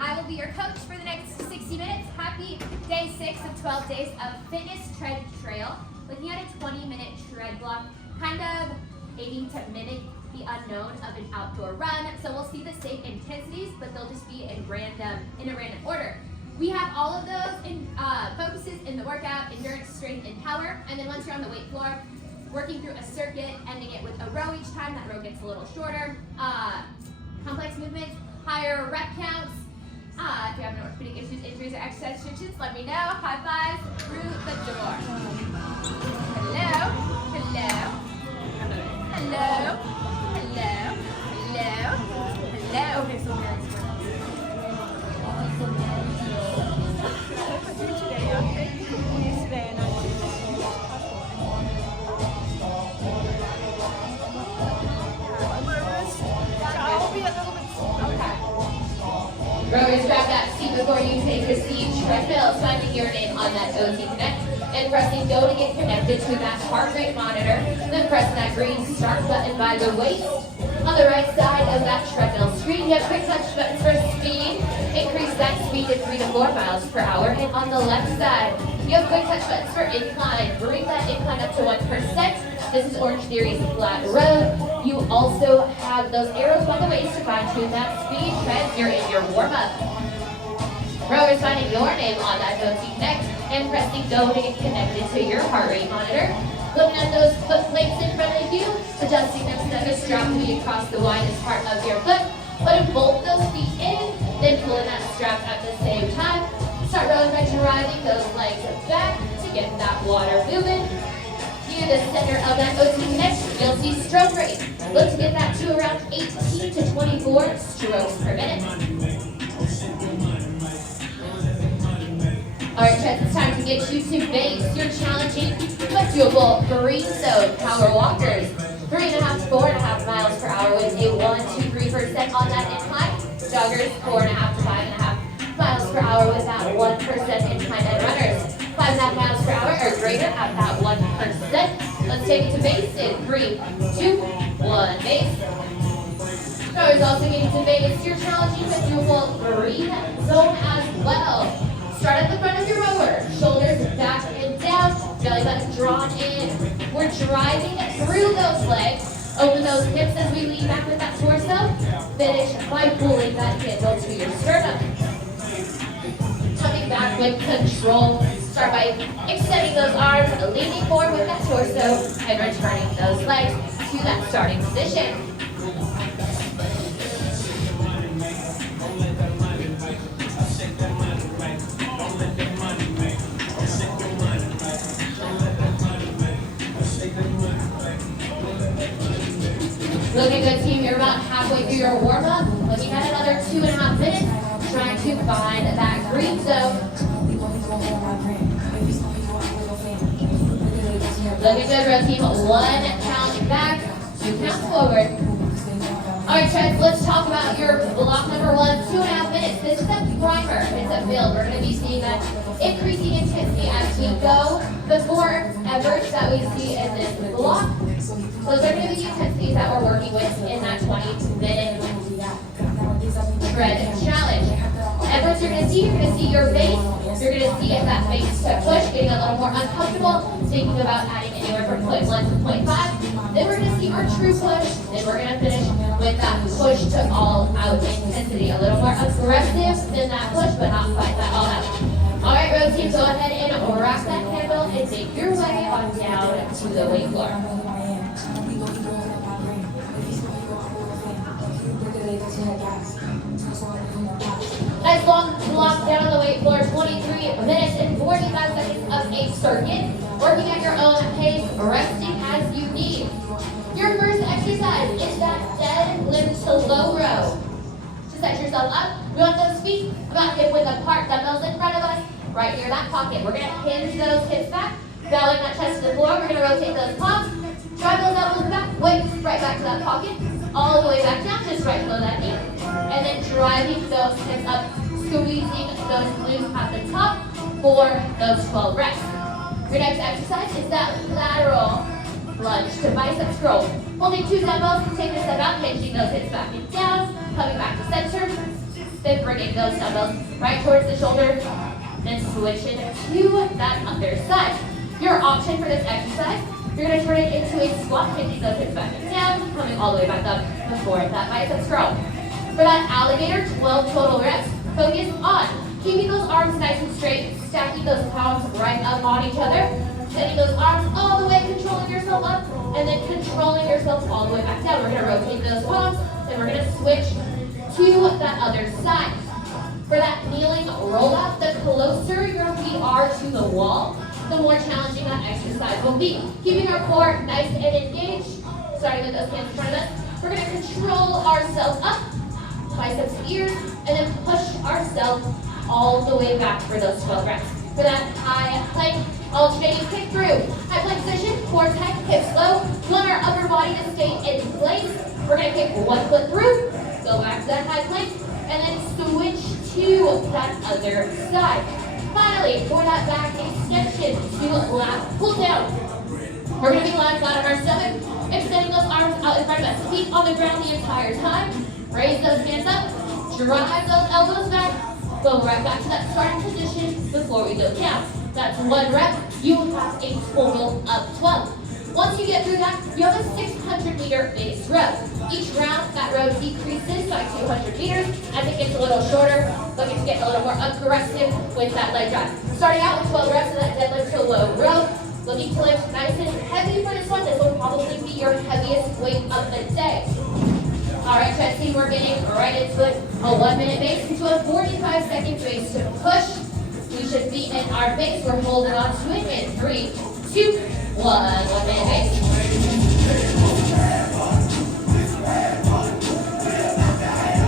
I will be your coach for the next 60 minutes. Happy day 6 of 12 days of fitness tread trail. Looking at a 20-minute tread block, kind of aiming to mimic the unknown of an outdoor run. So we'll see the same intensities, but they'll just be in a random order. We have all of those focuses in the workout: endurance, strength, and power. And then once you're on the weight floor, working through a circuit, ending it with a row each time. That row gets a little shorter. Complex movements, higher rep counts. If you have no orthopedic issues, injuries, or exercise restrictions, let me know. High fives through the door. Hello, hello, hello, hello, hello, hello. Okay, so rowers, grab that seat before you take a seat. Treadmill, finding your name on that OTFit and pressing go to get connected to that heart rate monitor. Then press that green start button by the waist. On the right side of that treadmill screen, you have quick touch buttons for speed. Increase that speed to 3 to 4 miles per hour. And on the left side, you have quick touch buttons for incline. Bring that incline up to 1%. This is Orange Theory's flat road. You also have those arrows by the waist to fine-tune that speed. Tread, you're in your warm-up. Rowers, finding your name on that OTFit and pressing go to get connected to your heart rate monitor. Looking at those foot plates in front of you, adjusting them so that the strap will be across the widest part of your foot. Putting both those feet in, then pulling that strap at the same time. Start rowing by driving those legs back to get that water moving. Near the center of that OTFit, you'll see stroke rate. Look to get that to around 18 to 24 strokes per minute. Alright, Treads, it's time to get you to base. You're challenging but doable green zone power walkers. 3.5 to 4.5 miles per hour with a 1-2-3% on that incline. Joggers, 4.5 to 5.5 miles per hour with that 1% incline. And runners, 5.5 miles per hour or greater at that 1%. Let's take it to base in 3, 2, 1, base. Rowers also getting to base. You're challenging but doable green zone as well. Start at the front of your rower, shoulders back and down, belly button drawn in. We're driving through those legs, open those hips as we lean back with that torso. Finish by pulling that handle to your sternum. Coming back with control. Start by extending those arms, leaning forward with that torso, and returning those legs to that starting position. Looking good, team. You're about halfway through your warm-up. Looking at another 2.5 minutes, trying to find that green zone. Looking good, row team. 1 count back, 2 counts forward. All right, Treads, let's talk about your block number 1, 2.5 minutes. This is a primer. It's a build. We're going to be seeing that increasing intensity as we go. The 4 efforts that we see in this block, those are going to be the intensities that we're working with in that 20-minute tread challenge. Efforts you're going to see your base. You're going to see if that base to push, getting a little more uncomfortable, thinking about adding anywhere from 0.1 to 0.5. Then we're going to see our true push. Then we're going to finish with that push to all-out intensity. A little more aggressive than that push, but not quite that all-out. All right, row team, go ahead and rack that handle and make your way on down to the weight floor. Nice long block down on the weight floor, 23 minutes and 45 seconds of a circuit. Working at your own pace, resting as you need. Your first exercise is that deadlift to low row. To set yourself up, we want those feet about hip width apart, dumbbells in front of us, right near that pocket. We're going to hinge those hips back, bowing that chest to the floor. We're going to rotate those palms, drive those elbows back, weights right back to that pocket, all the way back down, just right below that knee. And then driving those hips up, squeezing those glutes at the top for those 12 reps. Your next exercise is that lateral lunge to bicep curl. Holding 2 dumbbells, taking a step out, hinging those hips back and down, coming back to center, Then bringing those dumbbells right towards the shoulder, then switching to that other side. Your option for this exercise, you're going to turn it into a squat, taking those hips back and down, coming all the way back up before that biceps curl. For that alligator, 12 total reps, focus on keeping those arms nice and straight, stacking those palms right up on each other, sending those arms all the way, controlling yourself up, and then controlling yourself all the way back down. We're going to rotate those palms, and we're going to switch to that other side. For that kneeling rollout, the closer your feet are to the wall, the more challenging that exercise will be. Keeping our core nice and engaged, starting with those hands in front of us, we're going to control ourselves up, biceps to ears, and then push ourselves all the way back for those 12 reps. For that high plank, alternating kick through. High plank position, core tight, hips low. We want our upper body to stay in place. We're going to kick one foot through, go back to that high plank, and then switch to that other side. Finally, for that back extension to lap pull down. We're going to be lying flat on our stomach, extending those arms out in front of us. Feet on the ground the entire time. Raise those hands up, drive those elbows back, go right back to that starting position before we go down. That's 1 rep. You will have a total of 12. Once you get through that, you have a 600-meter base row. Each round, that row decreases by 200 meters as it gets a little shorter, looking to get a little more aggressive with that leg drive. Starting out with 12 reps of that deadlift to low row, looking to lift nice and heavy for this one. This will probably be your heaviest weight of the day. All right, chest team, we're getting right into it. A 1-minute base into a 45-second base to push. We should be in our base. We're holding on to it in 3, 2, 1. 1-minute base.